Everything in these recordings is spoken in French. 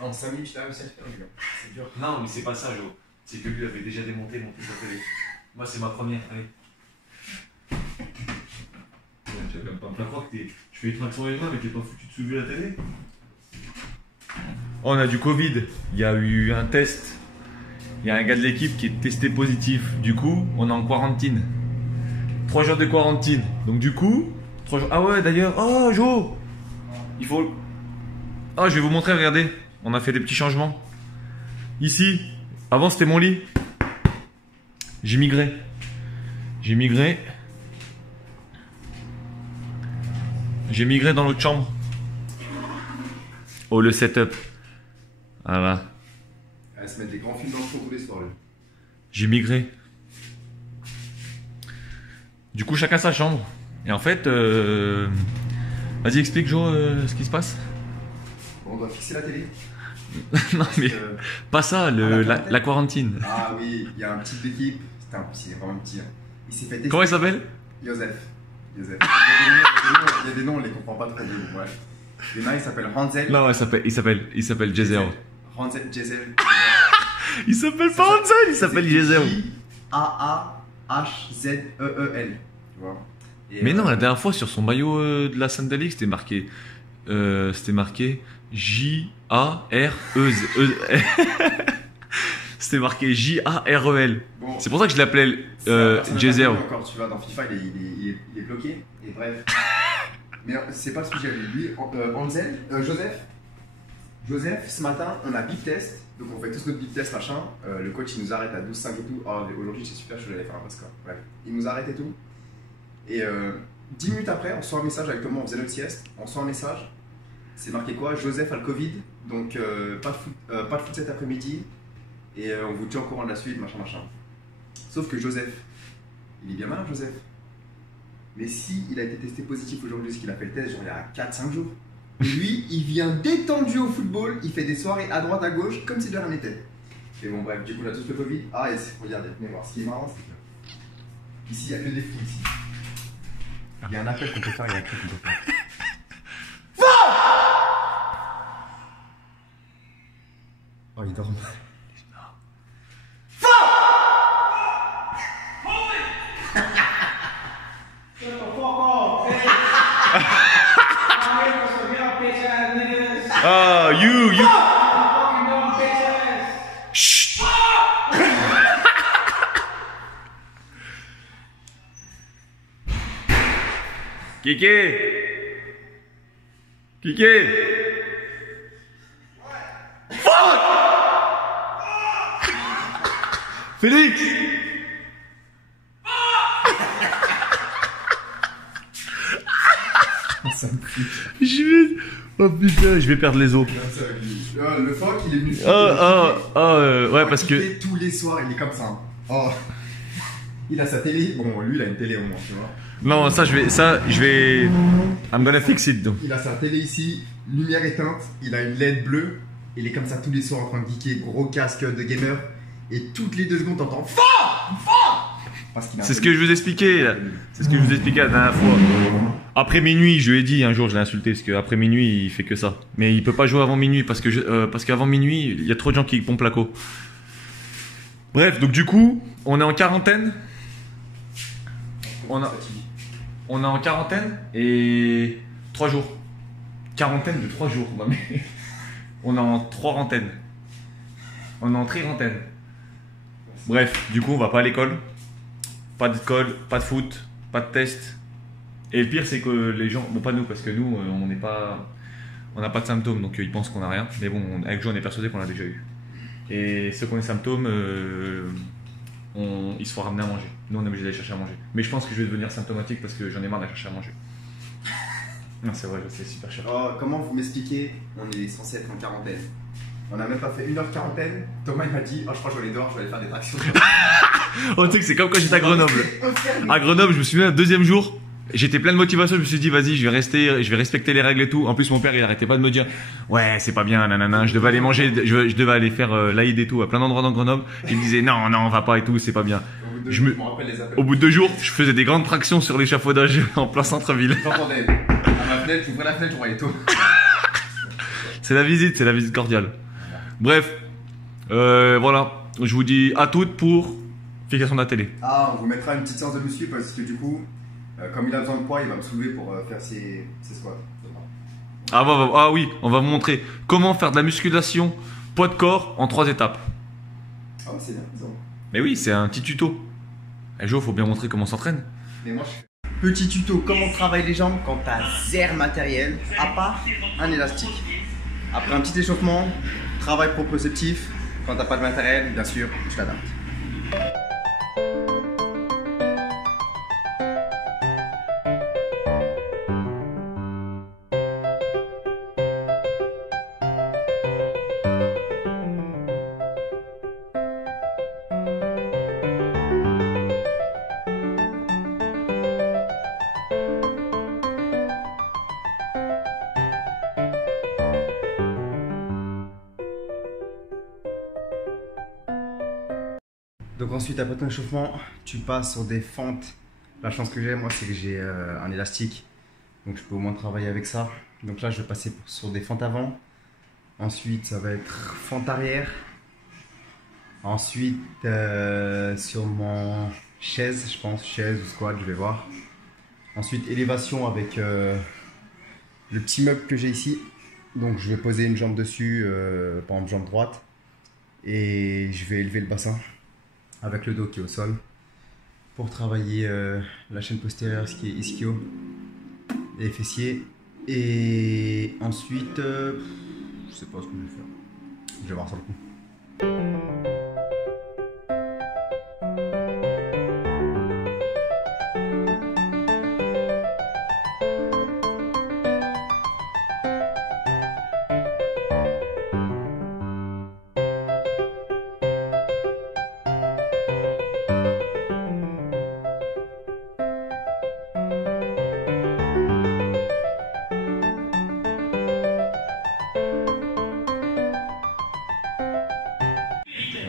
En 5 minutes, tu as réussi à le faire, Julien. C'est dur. Non, mais c'est pas ça, Jo. C'est que lui avait déjà monté sa télé. Moi, c'est ma première. Allez. Ouais, tu vas quand même pas me croire que je fais une traction avec moi, mais t'es pas foutu de soulever la télé. On a du Covid. Il y a eu un test. Il y a un gars de l'équipe qui est testé positif. Du coup, on est en quarantaine. 3 jours de quarantaine. Donc, du coup, 3 jours. Ah ouais, d'ailleurs. Oh, Jo! Il faut. Ah, je vais vous montrer, regardez. On a fait des petits changements. Ici, avant c'était mon lit. J'ai migré. J'ai migré dans l'autre chambre. Oh, le setup. Voilà. Elle se met des grands films dans le fond tous les soirs, lui. J'ai migré. Du coup, chacun sa chambre. Et en fait, vas-y, explique, Jo, ce qui se passe. On doit fixer la télé. Non, mais pas ça, la quarantaine. Ah oui, il y a un petit d'équipe. C'est vraiment petit. Hein. Il s'est fait tester. Comment il s'appelle? Joseph. Il y a des noms, on les comprend pas trop bien. Ouais. Il y en a, il s'appelle Hansel. Non, il s'appelle Jezero. Hansel, Jezero. Il s'appelle pas Hansel, il s'appelle Jezero. J-A-A-H-Z-E-E-L. Tu vois. Mais non, la dernière fois sur son maillot de la Sainte Alix, c'était marqué J-A-R-E-Z. C'était marqué J-A-R-E-L. Bon, c'est pour ça que je l'appelais Jezero. Encore, tu vois, dans FIFA, il est bloqué. Et bref. Mais c'est pas le sujet. Lui, Hansel, Joseph, ce matin, on a bip test. Donc on fait tous notre bip test, machin. Le coach, il nous arrête à 12,5 et tout. Oh, aujourd'hui, c'est super, je voulais aller faire un passe, quoi. Bref, il nous arrête et tout. Et 10 minutes après, on reçoit un message avec Thomas, on faisait notre sieste. On reçoit un message. C'est marqué quoi? Joseph a le Covid. Donc pas de foot cet après-midi. Et on vous tient au courant de la suite, machin, machin. Sauf que Joseph, il est bien malin, Joseph. Mais si il a été testé positif aujourd'hui, parce qu'il a fait le test, genre il y a 4-5 jours. Lui, il vient détendu au football, il fait des soirées à droite, à gauche, comme si de rien n'était. Et bon, bref, du coup, on a tous le Covid. Ah, et regardez, venez voir, ce qui est marrant, c'est que. Ici, il n'y a que des fous, ici. Il y a un appel qu'on peut faire, il y a un truc qu'on peut faire. Oh, il dort. Ah, you. Chut. Kiki. Fuck. Félix. Oh putain, je vais perdre les os. Le phoque, il est venu. Ouais, parce que. Tous les soirs, il est comme ça. Oh. Il a sa télé. Bon, lui, il a une télé au moins, tu vois. Non, je vais. I'm gonna fix it, donc. Il a sa télé ici, lumière éteinte, il a une LED bleue. Il est comme ça tous les soirs en train de geeker, gros casque de gamer. Et toutes les 2 secondes, t'entends fort. C'est ce que je vous expliquais. La dernière fois. Après minuit, je lui ai dit un jour, je l'ai insulté parce qu'après minuit, il fait que ça. Mais il peut pas jouer avant minuit parce qu'avant minuit, il y a trop de gens qui pompent la co. Bref, donc du coup, on est en quarantaine. On est en quarantaine et 3 jours. Quarantaine de 3 jours. Non, mais on est en 3 rantaines. On est en tri-rantaine. Bref, du coup, on va pas à l'école. Pas d'école, pas de foot, pas de test. Et le pire, c'est que les gens, bon, pas nous, parce que nous, on n'a pas de symptômes, donc ils pensent qu'on n'a rien. Mais bon, avec Jo, on est persuadé qu'on l'a déjà eu. Et ceux qui ont des symptômes, ils se font ramener à manger. Nous, on est obligé d'aller chercher à manger. Mais je pense que je vais devenir symptomatique parce que j'en ai marre d'aller chercher à manger. Non, c'est vrai, c'est super cher. Oh, comment vous m'expliquez? On est censé être en quarantaine. On n'a même pas fait 1 heure de quarantaine. Thomas, il m'a dit, oh, je crois que je vais aller dehors, je vais aller faire des tractions. Oh, tu sais que c'est comme quand j'étais à Grenoble. À Grenoble, je me souviens, le 2e jour, j'étais plein de motivation, je me suis dit, vas-y, je vais respecter les règles et tout. En plus, mon père, il arrêtait pas de me dire, ouais, c'est pas bien, nanana, je devais aller manger, je devais aller faire l'Aïd et tout, à plein d'endroits dans Grenoble. Il me disait, non, on va pas et tout, c'est pas bien. Au bout de 2 jours, je faisais des grandes tractions sur l'échafaudage en plein centre-ville. J'entendais. À ma fenêtre, j'ouvrais la fenêtre, je voyais tout. C'est la visite cordiale. Bref, voilà. Je vous dis à toutes pour fixation de la télé. Ah, on vous mettra une petite séance de muscu parce que du coup, comme il a besoin de poids, il va me soulever pour faire ses squats. Ah oui, on va vous montrer comment faire de la musculation poids de corps en 3 étapes. Ah, c'est bien, c'est bon. Mais oui, c'est un petit tuto. Et Jo, faut bien montrer comment on s'entraîne. Mais moi, petit tuto, comment travailler les jambes quand t'as zéro matériel, à part un élastique. Après un petit échauffement, travail proprioceptif. Quand t'as pas de matériel, bien sûr, tu t'adaptes. Donc ensuite, après ton échauffement, tu passes sur des fentes. La chance que j'ai, moi, c'est que j'ai un élastique. Donc je peux au moins travailler avec ça. Donc là, je vais passer sur des fentes avant. Ensuite, ça va être fente arrière. Ensuite, sur mon chaise, je pense, chaise ou squat, je vais voir. Ensuite, élévation avec le petit meuble que j'ai ici. Donc je vais poser une jambe dessus, par exemple jambe droite. Et je vais élever le bassin avec le dos qui est au sol pour travailler la chaîne postérieure, ce qui est ischio et fessier. Et ensuite, je sais pas ce que je vais faire. Je vais voir sur le coup.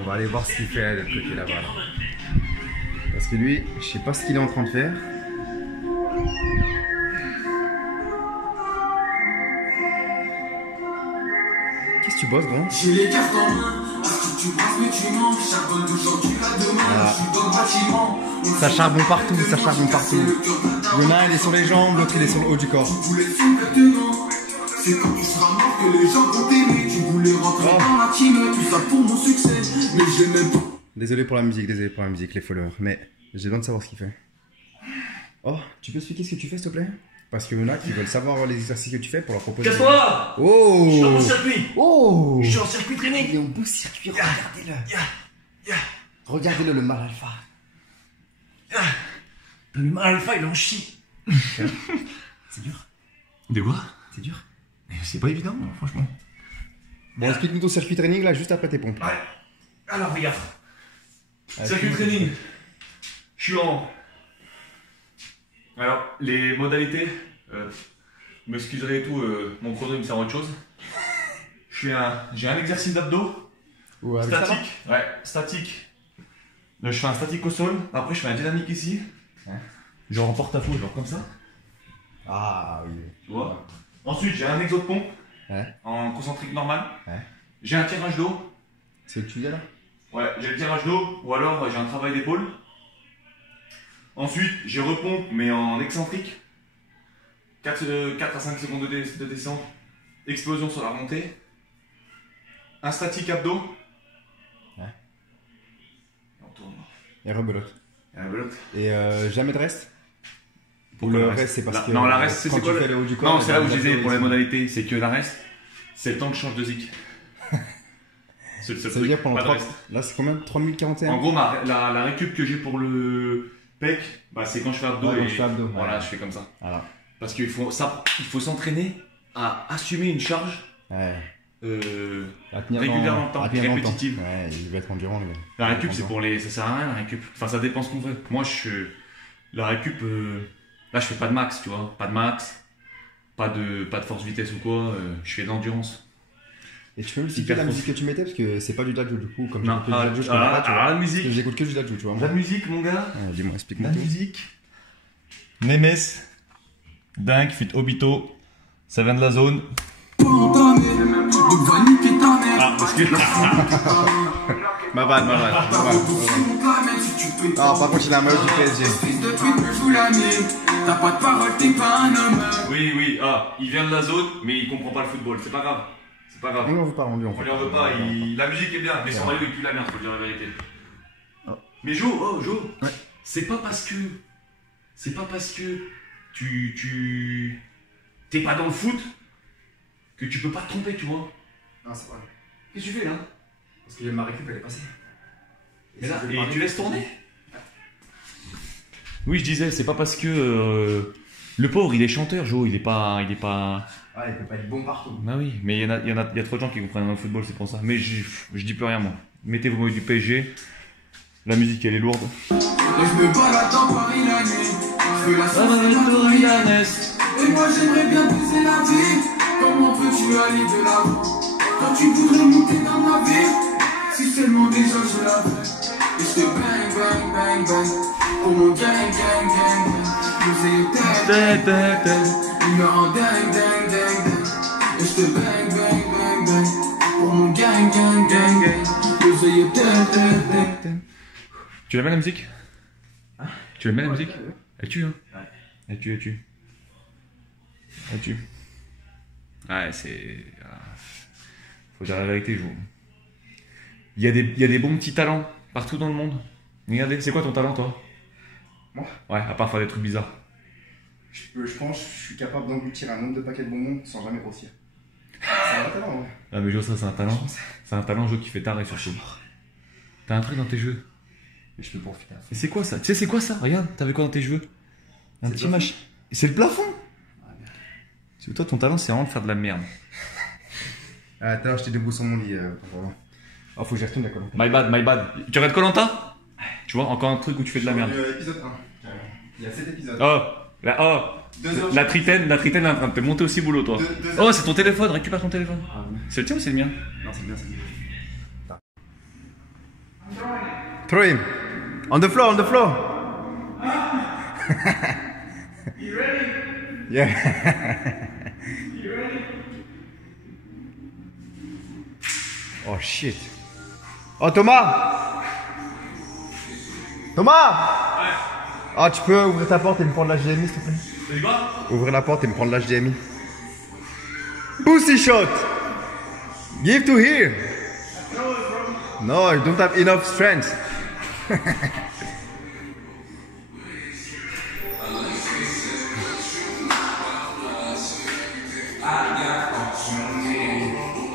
On va aller voir ce qu'il fait de l'autre côté là-bas. Parce que lui, je sais pas ce qu'il est en train de faire. Qu'est-ce que tu bosses, gros? J'ai les cartes en main. Tu bosses mais tu mens. Charbonne d'aujourd'hui à demain. Je suis dans le bâtiment. Ça charbonne partout, ça charbonne partout. Il y en a un, il est sur les jambes, l'autre il est sur le haut du corps. Tu voulais le film maintenant. C'est quand tu seras mort que les gens vont t'aimer. Tu voulais rentrer dans la team. Tout ça pour mon succès. Mais je n'aime pas. Désolé pour la musique, les followers. Mais j'ai besoin de savoir ce qu'il fait. Oh, tu peux expliquer ce que tu fais, s'il te plaît? Parce qu'il y en a qui veulent savoir les exercices que tu fais pour leur proposer. Casse-toi! Oh! Je suis dans mon circuit! Oh! Je suis en circuit training! Il est en beau circuit, regardez-le! Yeah. Regardez-le, le mal alpha! Le mal alpha, il en chie! C'est dur? De quoi? C'est dur? C'est pas évident, franchement. Bon, explique-nous ton circuit training là, juste après tes pompes. Ouais. Alors, regarde. Circuit training. Je suis en. Alors, les modalités, vous m'excuserez et tout, mon chrono il me sert à autre chose. J'ai un exercice d'abdos. Ou avec ça, Statique. Ouais, statique. Je fais un statique au sol. Après, je fais un dynamique ici. Ouais. Genre en porte-à-faux, genre comme ça. Ah oui. Tu vois. Ensuite, j'ai un exo de pompe. Ouais. En concentrique normal. Ouais. J'ai un tirage d'eau. C'est ce que tu disais là? Ouais, j'ai le tirage d'eau. Ou alors, j'ai un travail d'épaule. Ensuite, j'ai repompe, mais en excentrique. 4 à 5 secondes de descente. Explosion sur la remontée. Un statique abdos. Ouais. Et on tourne. Et rebelote. Et un belote. Et jamais de reste? Ou Pourquoi le la reste c'est parce que. Non, la reste, c'est quand quoi tu le- fais le haut du corps. Non, c'est là où je la disais pour les c'est- modalités, c'est que la reste, c'est le temps que je change de zik. C'est le seul Ça veut truc, dire pendant pas de 3. reste. Là c'est combien? 3041? En gros, la récup que j'ai pour le pec, bah, c'est quand je fais abdos. Ouais, quand et je fais abdos, voilà, ouais. je fais comme ça. Voilà. Parce qu'il faut s'entraîner à assumer une charge Ouais. À régulière dans le temps, à tenir dans le temps. répétitive. Ouais, il va être endurant le gars. La récup, c'est pour les. Ça sert à rien la récup. Enfin, ça dépend ce qu'on fait. Moi, la récup, là, je fais pas de max, tu vois. Pas de max, pas de force vitesse ou quoi. Je fais de l'endurance. Et tu peux me expliquer la musique que tu mettais parce que c'est pas du Dajou du coup, comme Non, j'écoute du Dajou, je connais pas, tu vois. la Parce que musique. j'écoute que du Dajou, tu vois. La musique, mon gars. Dis-moi, explique-moi. La musique. Nemes. Dingue, fit Obito. Ça vient de la zone. Donc va niquer ta mère. Ah, excuse. Ma bad. Ah, par contre, il a un maillot du PSG. Fils de pute me joue la mine. T'as pas de parole, t'es pas un homme. Oui, ah, il vient de la zone, mais il comprend pas le football. C'est pas grave. C'est pas grave. On veut pas rendu en On fait. lui en veut pas. La musique est bien, mais son maillot il pue la merde, faut dire la vérité. Mais Jo, Ouais. c'est pas parce que t'es pas dans le foot que tu peux pas te tromper, tu vois. Non, c'est pas vrai. Qu'est-ce que tu fais là? Parce que ma récup, elle est passée. Mais là, et tu laisses tourner? Oui, je disais, c'est pas parce que le pauvre il est chanteur, Jo, il est pas. Ah, il peut pas être bon partout. Bah oui, mais il y a trop de gens qui comprennent dans le football, c'est pour ça. Mais je dis plus rien moi. Mettez vos maillots du PSG. La musique elle est lourde. Et je me balade dans Paris la nuit. Je fais la sauce et moi j'aimerais bien baiser la vie. Comment peux-tu aller de l'avant quand tu voudrais monter dans ma vie? Si seulement déjà je l'avais. Et je te bang. Pour mon gang. Je sais il me rend dang. Et je te bang. Pour mon gang. Je sais Tu la mets la musique? Hein? Tu la mets la musique? Elle tue, hein? Ouais. Elle tue. Ouais, c'est. Faut dire la vérité, Jo. Il y a des bons petits talents partout dans le monde. Regardez, c'est quoi ton talent, toi? Moi? Ouais, à part faire des trucs bizarres. Je pense que je suis capable d'engloutir un nombre de paquets de bonbons sans jamais grossir. C'est un vrai talent, ouais. Ah, mais Jo, ça, c'est un talent. C'est un talent, Jo, qui fait taré surtout. T'as un truc dans tes cheveux. Mais je peux profiter à fond. Et c'est quoi ça? Tu sais, c'est quoi ça? Regarde, t'avais quoi dans tes cheveux? Un C'est petit le machin. C'est le plafond! Ah, merde. Parce que toi, ton talent, c'est vraiment de faire de la merde. Ah, tout à l'heure, j'étais debout sur mon lit. Oh, faut que j'y retourne la colonne. My bad. Tu regardes Koh-Lanta? Tu vois, encore un truc où tu fais de la merde. Épisode 1. Il y a 7 épisodes. La 2 heures. la tritaine est en train de te monter aussi boulot, toi. 2 Oh, heures. c'est ton téléphone, récupère ton téléphone. Ah, oui. C'est le tien ou c'est le mien? Non, c'est bien. Throw him. On the floor. You ready? Yeah. You ready? Oh shit. Oh Thomas. Ah, tu peux ouvrir ta porte et me prendre l'HDMI s'il te plaît? C'est quoi? Ouvrir la porte et me prendre l'HDMI. Pussy shot. Give to here. No, you don't have enough strength.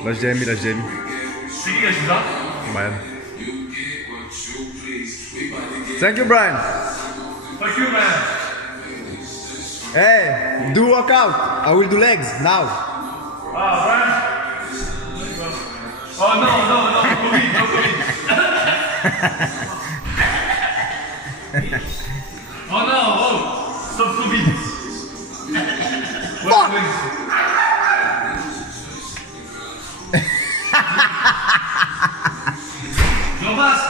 L'HDMI. C'est qui la Juda? Brian. Thank you, Brian. Fuck you, man. Hey, do workout. I will do legs now. Ah, ouais. Oh non, Covid. Oh non, stop Covid. Fuck. Il en passe.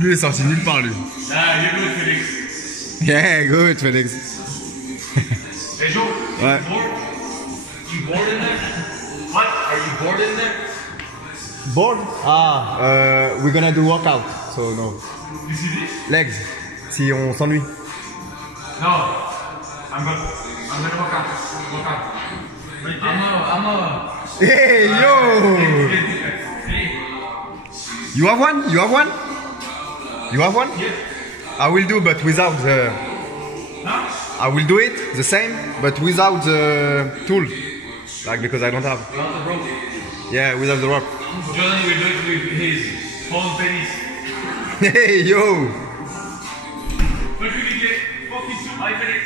Lui est sorti nulle part, lui. Ah, il est good, Félix. Yeah, good, Félix. Hey, Joe. Ouais. You bored in there? What? Are you bored in there? Board? We're gonna do workout, so no. This is it? Legs, si on s'ennuie. No. I'm gonna work out. I'm a... Hey, yo! You have one? You have one? Yeah. I will do, but without the... Huh? I will do it, the same, but without the tool. Like, because I don't have. Without the rope. Yeah, without the rope. Jordan will do it with his phone penis. Hey, yo! Fuck you, DJ. Fuck you too. Hi, Felix.